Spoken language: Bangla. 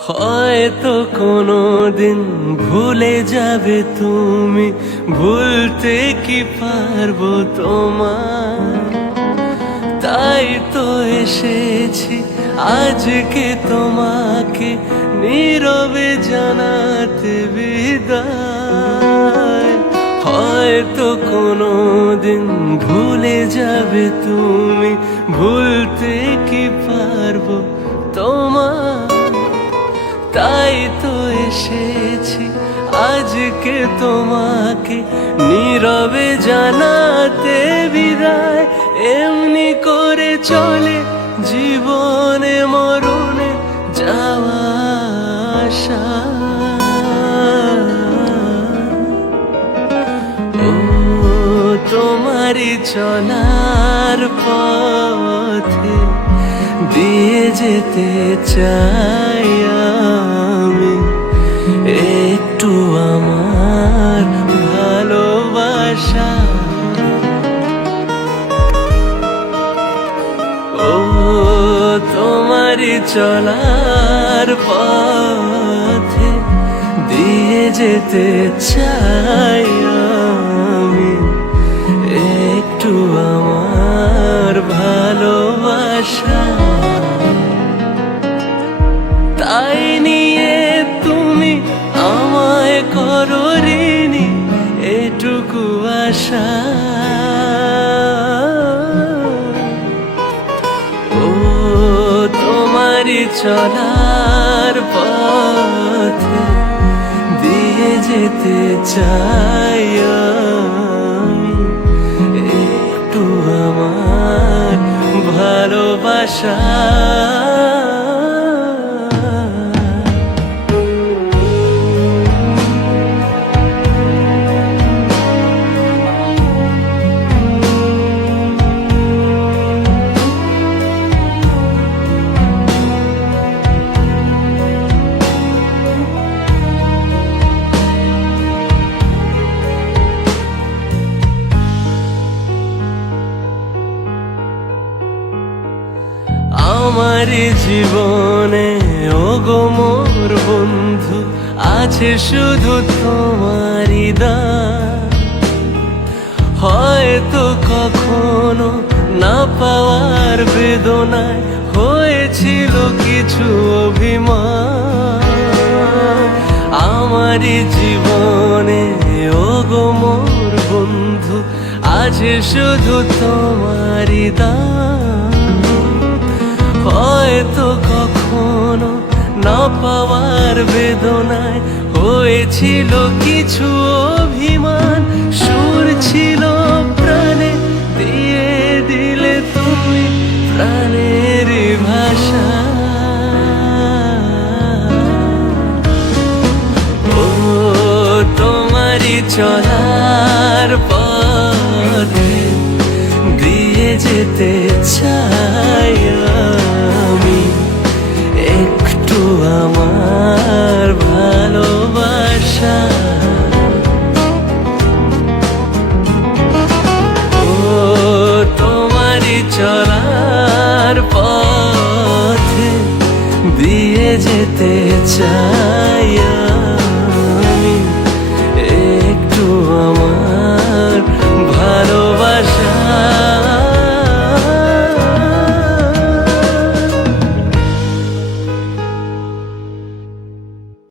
হয়তো কোনোদিন ভুলে যাবে তুমি, ভুলতে কি পারবো তোমার। তাই তো এসেছি আজকে তোমাকে নীরবে জানাতে বিদায়। হয়তো কোনোদিন ভুলে যাবে তুমি, ভুলতে কি পারবো তোমার। তাই তো এসেছি আজকে তোমাকে নীরবে জানাতে বিদায়। এমনি করে চলে জীবনে মরণে যাওয়া আসা। ও তোমারই চলার পথে দিয়ে যেতে চাই আমি একটু আমার ভালোবাসা। ও তোমারই চলার পথে দিয়ে যেতে চাই আমি একটু আমার ভালোবাসা। তাই নিয়ে তুমি আমায় করো ঋণী এটুকু আশা। ও তোমারই চলার পথে দিয়ে যেতে চাই আমি একটু আমার ভালোবাসা। আমার জীবনে ওগো মোর বন্ধু আছে শুধু তোমারই দান। হয়তো কখনো না পাওয়ার বেদনায় হয়েছিল কিছু অভিমান। আমার জীবনে ওগো মোর বন্ধু আছে শুধু তোমারই দান। হয়তো কখনো না পাওয়ার বেদনায় হয়েছিল কিছু অভিমান। সুর ছিল প্রাণে দিয়ে দিলে তুমি প্রাণের ভাষা। ও তোমারই চলার পথে দিয়ে যেতে চাই আমি একটু আমার ভালোবাসা। ও তোমারই চলার পথে দিয়ে যেতে চাই